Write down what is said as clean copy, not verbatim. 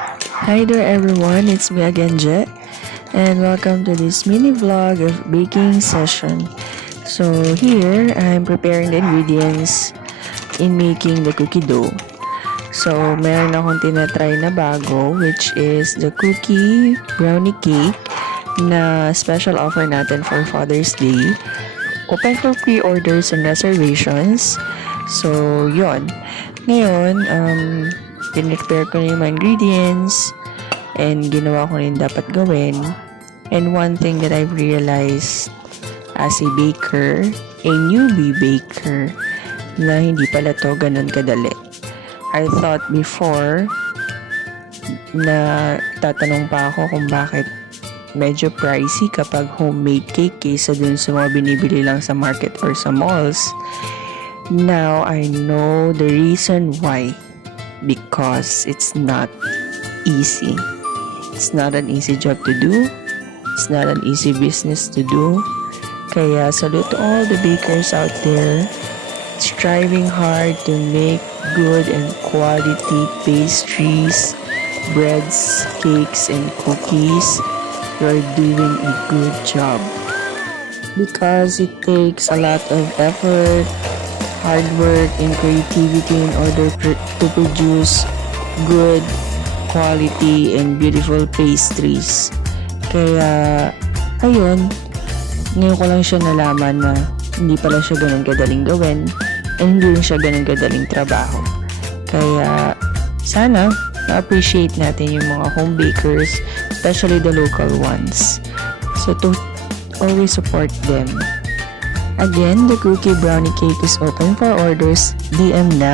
Hi there everyone, it's me again Jet, and welcome to this mini vlog of baking session. So here, I'm preparing the ingredients in making the cookie dough. So meron akong tinatry na bago, which is the cookie brownie cake na special offer natin for Father's Day. Open for pre-orders and reservations. So yon. Ngayon, pinrepare ko na yung mga ingredients and ginawa ko rin dapat gawin. And one thing that I've realized as a baker, a newbie baker, na hindi pala to ganun kadali. I thought before na tatanong pa ako kung bakit medyo pricey kapag homemade cake kaysa dun sa mga binibili lang sa market or sa malls. Now I know the reason why. Because it's not easy. It's not an easy job to do. It's not an easy business to do. Kaya salute to all the bakers out there striving hard to make good and quality pastries, breads, cakes, and cookies. You're doing a good job. Because it takes a lot of effort, hard work, and creativity in order to produce good quality and beautiful pastries. Kaya, ayun, ngayon ko lang siya nalaman na hindi pala siya ganun kadaling gawin and hindi rin siya ganun kadaling trabaho. Kaya, sana na-appreciate natin yung mga home bakers, especially the local ones. So, to always support them. Again, the cookie brownie cake is open for orders. DM now.